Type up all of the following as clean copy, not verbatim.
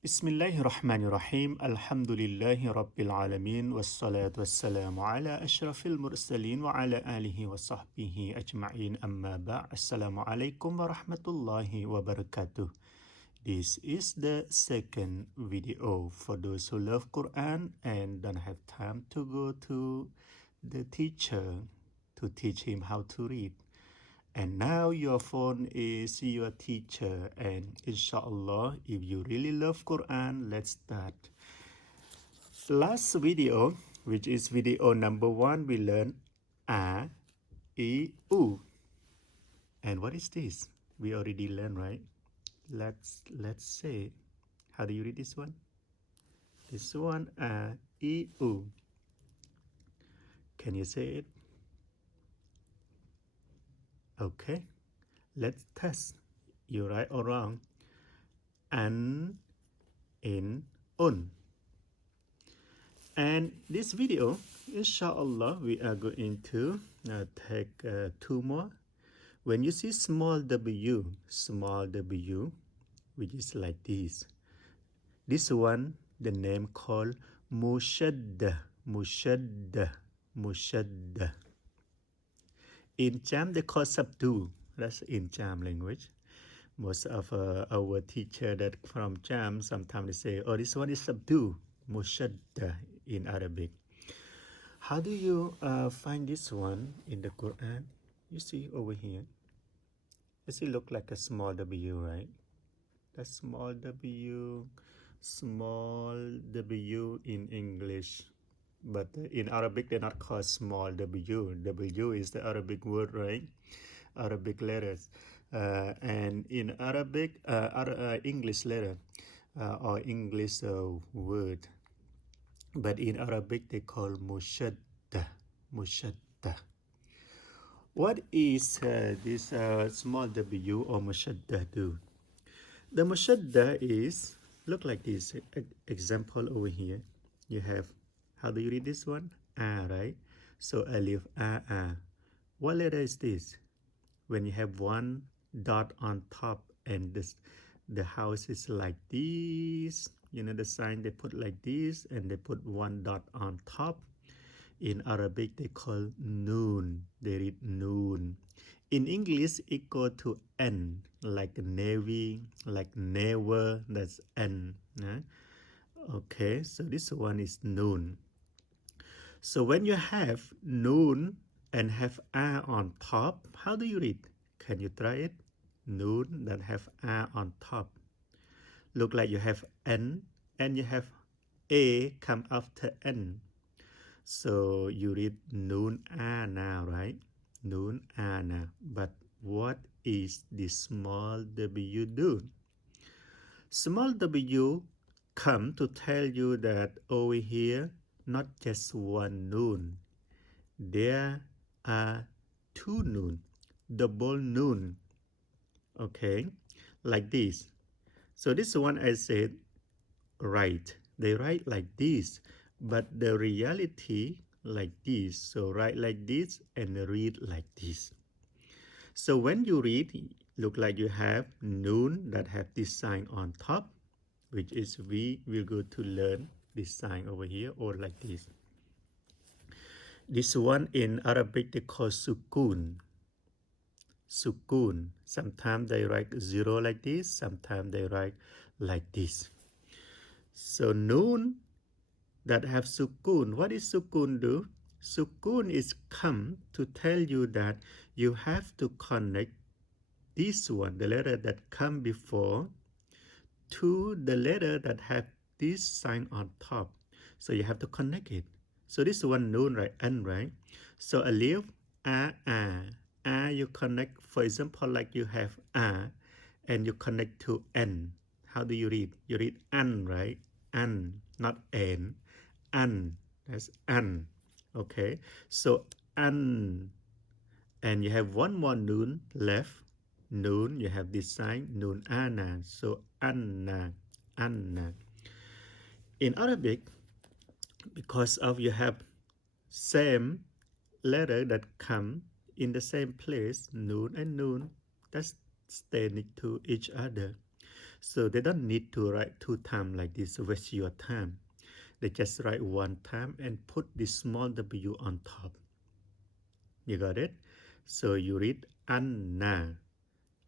Bismillahirrahmanirrahim. Alhamdulillahi Rabbil Alameen. Wassalatu wassalamu ala ashrafil mursalin wa ala alihi wa sahbihi ajma'in amma ba' Assalamu alaikum wa rahmatullahi wa barakatuh. This is the second video for those who love Qur'an and don't have time to go to the teacher to teach him how to read. And now your phone is your teacher, and inshallah, if you really love Quran, let's start. Last video, which is video number 1, we learned A, E, U. And what is this? We already learned, right? Let's say, how do you read this one? This one, A, E, U. Can you say it? Okay, let's test. You right or wrong? An, in, un. And this video, inshallah, we are going to take 2 more. When you see small w, which is like this. This one, the name called mushadda. In Cham, they call subdue. That's in Cham language. Most of our teacher that from Cham, sometimes they say, oh, this one is subdue, mushadda in Arabic. How do you find this one in the Quran? You see over here. Does it look like a small w, right? That's small w in English. But in Arabic, they're not called small w. W is the Arabic word, right? Arabic letters. And in Arabic, English letter or English word. But in Arabic, they call mushadda. What is this small w or mushadda do? The mushadda is, look like this. Example over here. You have, how do you read this one? A, right? So alif, a. What letter is this? When you have one dot on top and the house is like this, you know the sign they put like this and they put one dot on top. In Arabic they call noon. They read noon. In English it go to N, like navy, like never, that's N. Okay, so this one is noon. So when you have noon and have a on top, how do you read? Can you try it? Noon that have a on top. Look like you have N and you have a come after N. So you read noon a now, right? Noon a now. But what is the small w do? Small w come to tell you that over here, not just one noon. There are 2 noon, double noon. Okay, like this. So this one I said, right. They write like this, but the reality like this. So write like this and read like this. So when you read, look like you have noon that have this sign on top, which is we will go to learn this sign over here or like this. This one in Arabic they call sukun. Sukun. Sometimes they write 0 like this, sometimes they write like this. So noon that have sukun. What is sukun do? Sukun is come to tell you that you have to connect this one, the letter that come before, to the letter that have this sign on top. So you have to connect it. So this one noon, right? N, right? So alif, a. You connect, for example, like you have a and you connect to N. How do you read? You read an, right? An, not N. An, that's an. Okay, so an. And you have one more noon left. Noon, you have this sign, noon ana. So anna. In Arabic, because of you have same letter that come in the same place, noon and noon, that's stay next to each other. So they don't need to write 2 times like this, waste your time. They just write 1 time and put this small w on top. You got it? So you read Anna,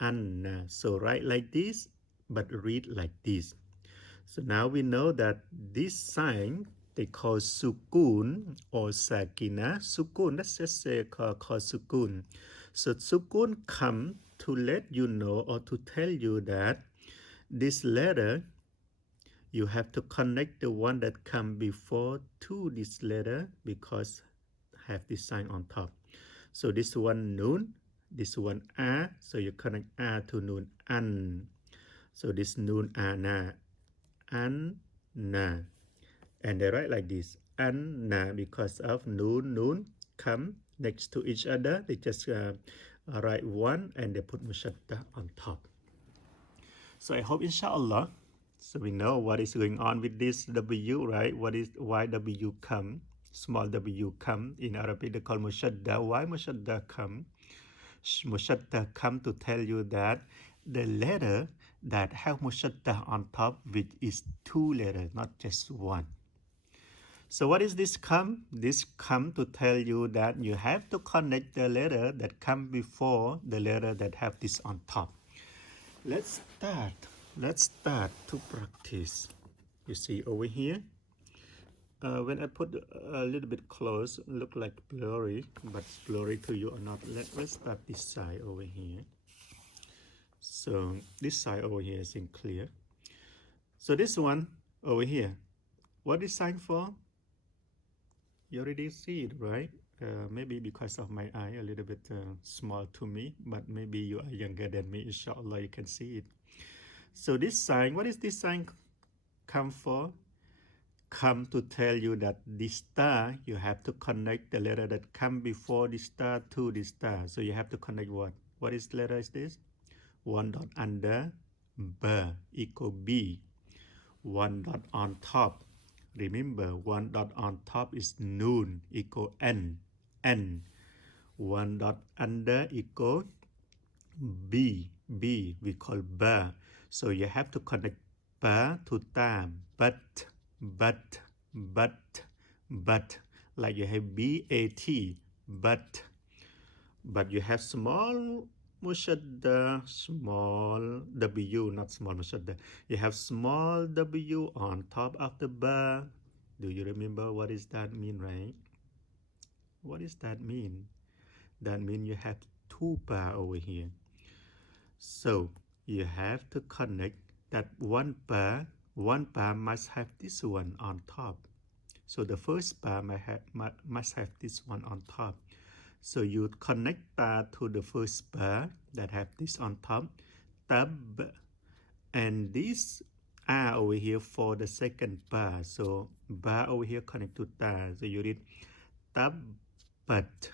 Anna. So write like this, but read like this. So now we know that this sign they call sukun or sakina. Sukun, let's just say call sukun. So sukun come to let you know or to tell you that this letter, you have to connect the one that come before to this letter because have this sign on top. So this one noon, this one a, so you connect a to noon an. So this noon ana, anna, and they write like this anna because of noon come next to each other. They just write one and they put mushaddah on top. So I hope inshallah, so we know what is going on with this w, right? Why w come, small w come in Arabic they call mushaddah. Why mushaddah come? Mushaddah come to tell you that the letter that have mushaddah on top, which is 2 letters, not just 1. So what is this come? This come to tell you that you have to connect the letter that come before the letter that have this on top. Let's start to practice. You see over here, when I put a little bit close, look like blurry, but it's blurry to you or not. Let's start this side over here. So this side over here is in clear. So this one over here, what is sign for? You already see it, right? Maybe because of my eye a little bit small to me, but maybe you are younger than me, inshallah you can see it. So this sign, what is this sign come for? Come to tell you that this star, you have to connect the letter that come before the star to the star. So you have to connect what? What is letter is this? 1 dot under b equal b. 1 dot on top. Remember, 1 dot on top is noon equal n. 1 dot under equal b. We call ba. So you have to connect ba to ta. But, like you have b-a-t, but you have small mushadda, small w, not small mushadda. You have small w on top of the ba. Do you remember what does that mean, right? What does that mean? That means you have 2 ba over here. So you have to connect that one ba must have this one on top. So the first ba must have this one on top. So you connect ta to the first ba that have this on top, tab, and this a over here for the second ba. So ba over here connect to ta. So you read tabbat.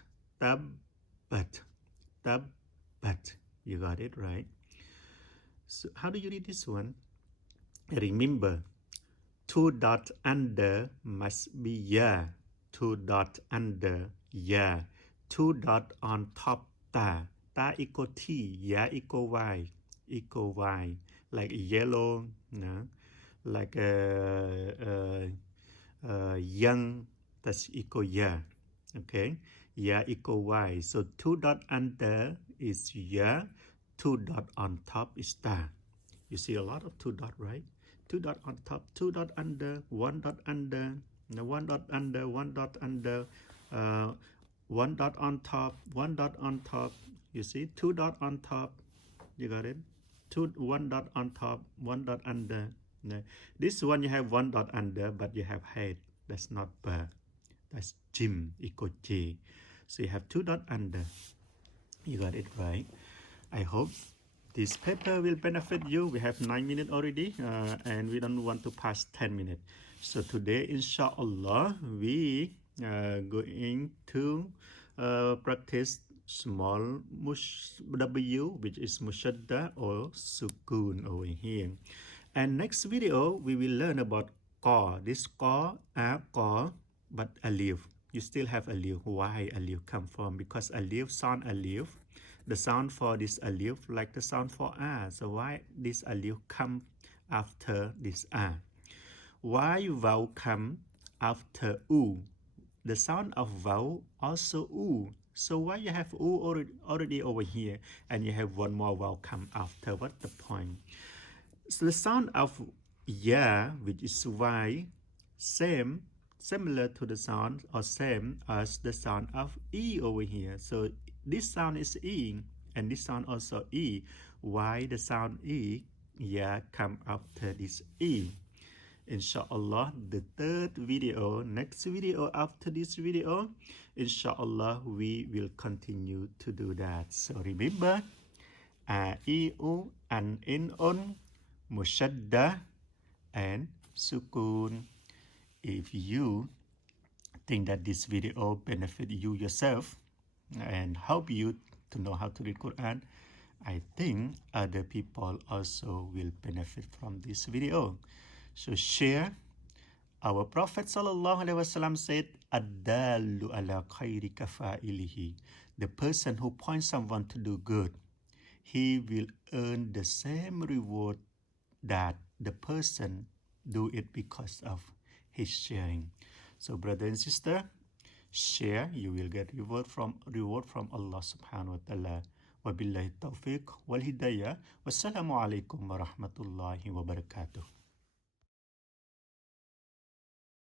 You got it, right? So how do you read this one? Remember, 2 dot under must be ya. 2 dot under ya. 2 dot on top ta. Ta equal t, ya equal y. Like yellow, no? Like young, that's equal ya. Okay, ya equal y. So 2 dot under is ya. 2 dot on top is ta. You see a lot of 2 dot, right? 2 dot on top, 2 dot under, 1 dot under, 1 dot under, 1 dot under, 1 dot on top, 1 dot on top. You see 2 dot on top. You got it? 1 dot on top, 1 dot under. No. This one you have 1 dot under, but you have head. That's not ba. That's Jim equal J. So you have 2 dot under. You got it right. I hope this paper will benefit you. We have 9 minutes already, and we don't want to pass 10 minutes. So today, inshallah, we going to practice small w, which is mushadda or sukun over here. And next video, we will learn about qa. This qa, qa, but alif. You still have alif. Why alif come from? Because alif sound alif. the sound for this alif like the sound for a. So why this alif come after this a? Why vowel come after u? The sound of vowel also u. So why you have u already over here and you have one more vowel come after? What's the point? So the sound of ya, which is y, similar to the sound or same as the sound of e over here. So this sound is e and this sound also e. Why the sound e, ya, come after this e? Inshallah, the third video, next video after this video, inshallah, we will continue to do that. So remember, a, e, u, an, in, on, mushadda, and sukun. If you think that this video benefit you yourself and help you to know how to read Quran, I think other people also will benefit from this video. So share. Our Prophet ﷺ said, Ad-dallu ala khayri kafa'ilihi. The person who points someone to do good, he will earn the same reward that the person do it because of his sharing. So brother and sister, share, you will get reward from Allah subhanahu wa ta'ala. Wabillahi tawfiq wal hidayah. Wassalamu alaikum wa rahmatullahi wa barakatuh.